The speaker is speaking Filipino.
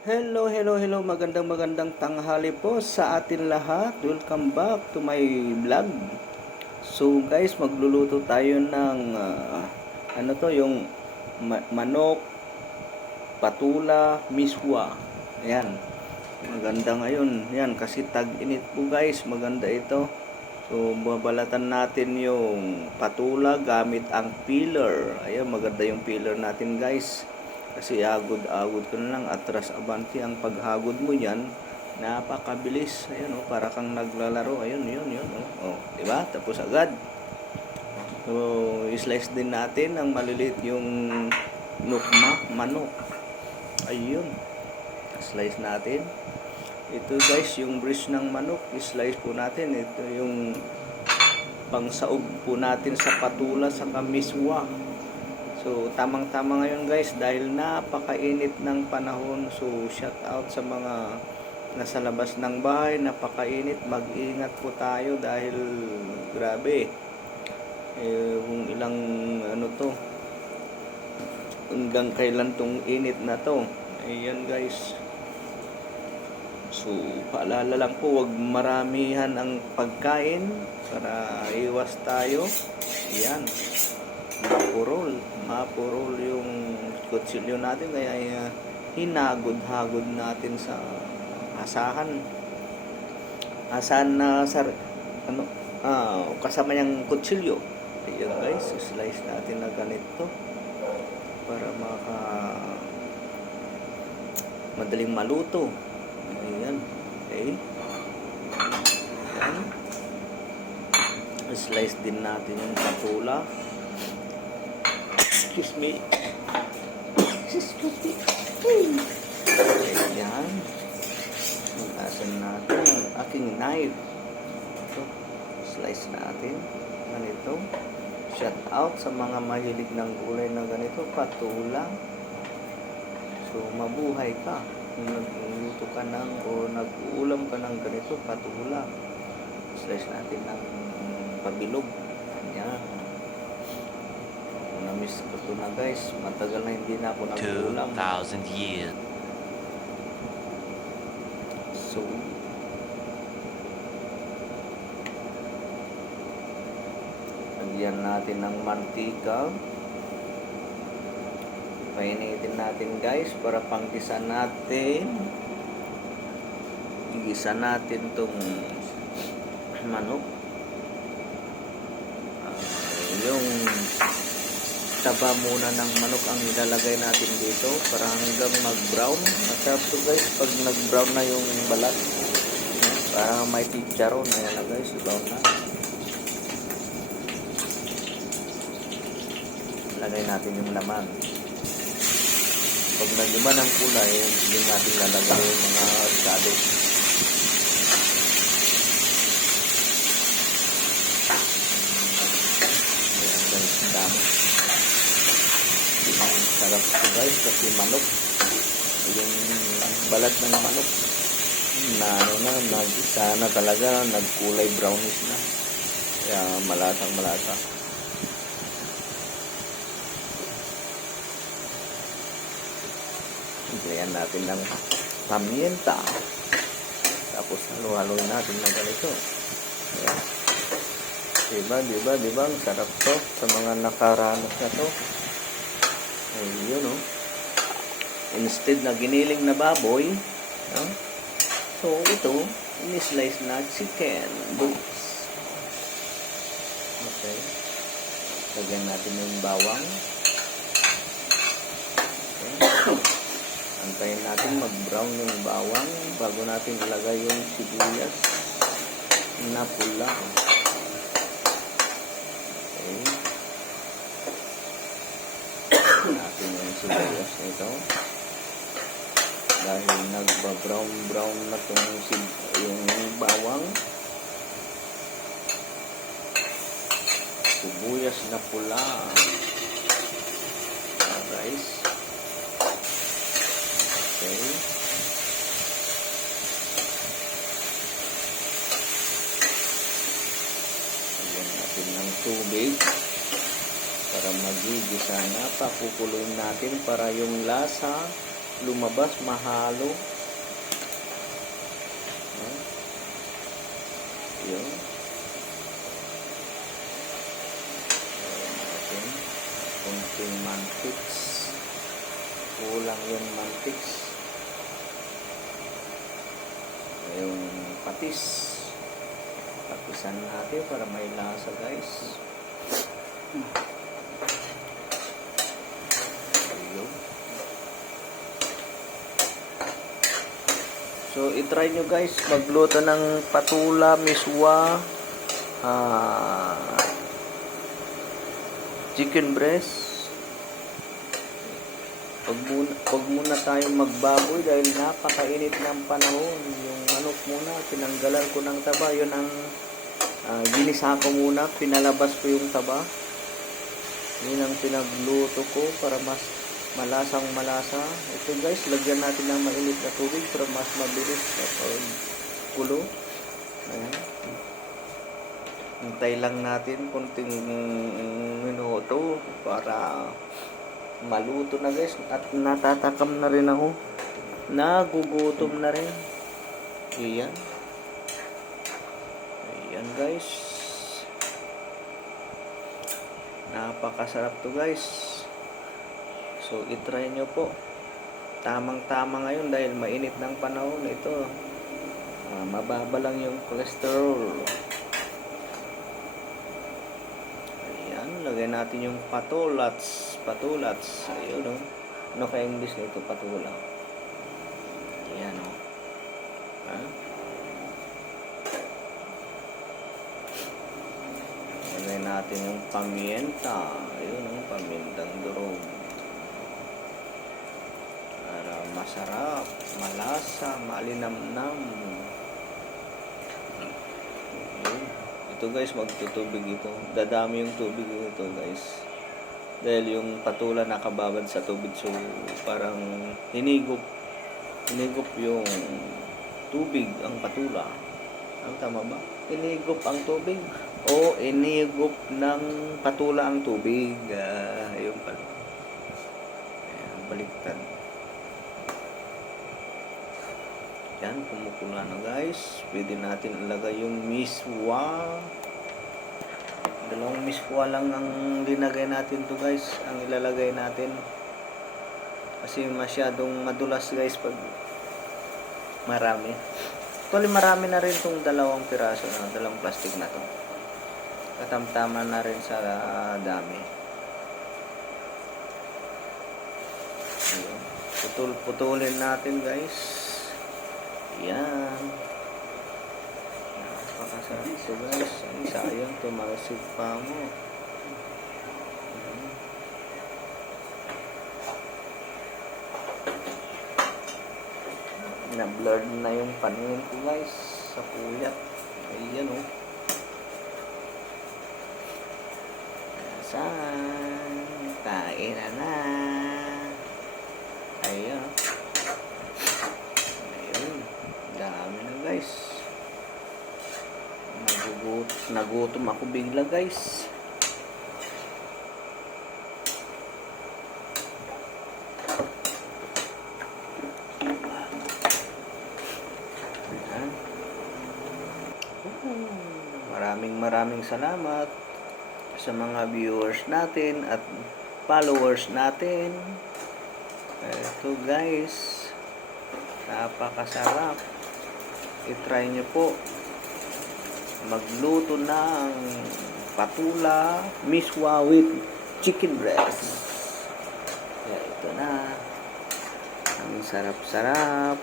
Hello, hello, hello. Magandang tanghali po sa atin lahat. Welcome back to my vlog. So guys, magluluto tayo ng ano to, yung manok, patula, miswa. Ayan. Maganda ngayon. Yan kasi tag-init po guys. Maganda ito. So babalatan natin yung patula gamit ang peeler. Ayan, maganda yung peeler natin guys. Kasi agod-agod ko na lang, atras abanti ang paghagod mo yan, napakabilis. Ayan oh, para kang naglalaro. Ayun, yun oh. Oh, di ba? Tapos agad. So, i-slice din natin ang maliliit yung manok. Ayun. Slice natin. Ito guys, yung breast ng manok, i-slice po natin. Ito yung pangsaog po natin sa patula sa kamiswa. So, tamang-tama ngayon guys dahil napakainit ng panahon. So, shout out sa mga nasa labas ng bahay, napakainit. Mag-ingat po tayo dahil grabe. Kung ilang ano to, hanggang kailan tong init na to. Ayan guys. So, paalala lang po, wag maramihan ang pagkain para iwas tayo. Ayan. Mapurol yung kutsilyo natin, kaya hinagod-hagod natin sa asahan na ano, kasama niyang kutsilyo. Ayan guys, slice natin na ganito para madaling maluto. Ayan, okay. Ayan. Slice din natin yung patula. Excuse me. Ayan. Magasan natin ang aking knife. Ito. Slice natin. Ganito. Shout out sa mga mahilig ng gulay na ganito. Patula. So, mabuhay ka. Kung nagluto ka o nag-uulam ka ng ganito, patula. Slice natin ng pabilog. Ayan. Na-miss ko ito na guys. Matagal na hindi na ako nag-ulam. 2,000 years. So, lagyan natin ng mantika. Painitin natin guys para panggisa natin. Igisa natin tong manok. Yung taba muna ng manok ang ilalagay natin dito para hanggang mag-brown. Masarap to guys pag nag-brown na yung balat. Para may chicharon. Ayan na guys, brown na. Lagay natin yung laman. Pag nag-iba ng kulay, hindi natin lalagay yung mga ricado. Ayan guys, dami. Sarap ito guys kasi manok, yung balat ng manok nag-isa na talaga, nagkulay brownish na, kaya malasa. Igayan natin ng paminta, tapos halo-haloin natin na ganito. Ayan. Diba ang sarap to sa mga nakaranas na to. Ayun o. Instead na giniling na baboy, no? So ito, in-slice na chicken boots. Okay. Lagyan natin yung bawang. Okay. Antayin natin mag-brown yung bawang bago natin ilagay yung sibuyas na pula. Okay. Natin yung sibuyas nito dahil nagba-brown na yung bawang. Sibuyas na pula, guys. Okay, lagyan natin ng tubig para magigisa na. Pakukuloyin natin para yung lasa lumabas, mahalo. Yun. Ayan natin. Kunting mantics. Kulang yung mantics. Yung patis. Patisan natin para may lasa, guys. Ayun. So, itry nyo guys magluto ng patula, miswa, chicken breast. Huwag muna tayong magbaboy dahil napakainit ng panahon. Yung manok muna, tinanggalan ko ng taba. Yun ang ginisa ko muna, pinalabas ko yung taba. Yun ang pinagluto ko para mas malasang malasa. Ito guys, lagyan natin ng mainit na tubig para mas mabilis kapag kulo. Ayan. Hintay lang natin kunting minuto para maluto na guys. At natatakam na rin ako. Nagugutom na rin. Ayan. Ayan guys. Napakasarap to guys. So, itry nyo po. Tamang-tama ngayon dahil mainit ng panahon. Ito, mababa lang yung cholesterol. Ayan, lagay natin yung patulats. Ayun, oh. Ano kaya English nito? Patula. Ayan, oh. Lagay natin yung pamienta. Ayun, oh, pamientang durog. Masarap, malasa, malinamnam. Ito guys, magtutubig ito. Dadami yung tubig ito guys. Dahil yung patula nakababad sa tubig. So, parang hinigop yung tubig ang patula. Tama ba? Hinigop ang tubig o hinigop ng patula ang tubig. Ayun pala. Ayan, baliktad. Yan, kumukulo na guys. Pwede natin ilagay yung miswa. Dalawang miswa lang ang linagay natin to guys. Ang ilalagay natin. Kasi masyadong madulas guys pag marami. Actually marami na rin tong dalawang piraso na, dalawang plastic na to. Katamtama na rin sa dami. Putulin natin guys. Yan. Napakasarap ito guys. Ay, sayang tumalsik pa mo. Na-blurred na yung paningin ko guys sa puyat. Ayan o. Saan? Kain na. Ayan. Dami na guys. Nagutom ako bigla guys. Maraming salamat sa mga viewers natin at followers natin. Ito guys, napakasarap. I-try nyo po magluto ng patula miswa with chicken breast. Kaya ito na ang sarap-sarap.